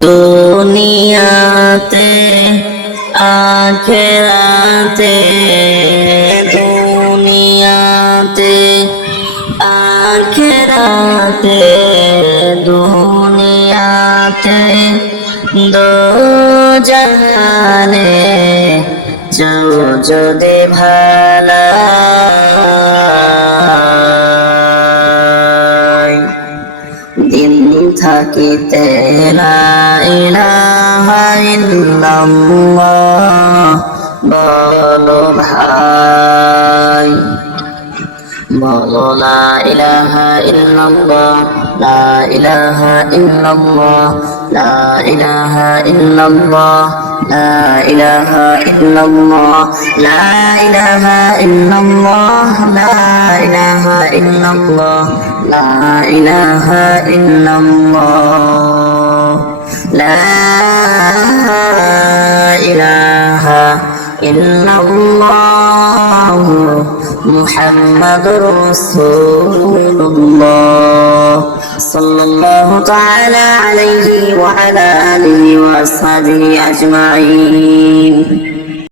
দুনিয়াতে আখেরাতে, দুনিয়াতে আখেরাতে, দুনিয়াতে দো জাহানে যদি ভালাই দিন থাকিতে লা ইলাহা ইল্লাল্লাহ বলো ভাই, বলো লা ইলাহা ইল্লাল্লাহ, লা ইলাহা ইল্লাল্লাহ, লা ইলাহা ইল্লাল্লাহ, লা ইলাহা ইল্লাল্লাহ, লা ইলাহা ইল্লাল্লাহ, লা ইলাহা ইল্লাল্লাহ, লা ইলাহা ইল্লাল্লাহ, লা ইলাহা ইল্লাল্লাহ মুহাম্মাদুর রাসূলুল্লাহ সাল্লাল্লাহু তাআলা আলাইহি ওয়া আলা আলিহি ওয়া আসহাবিহি আজমাইন।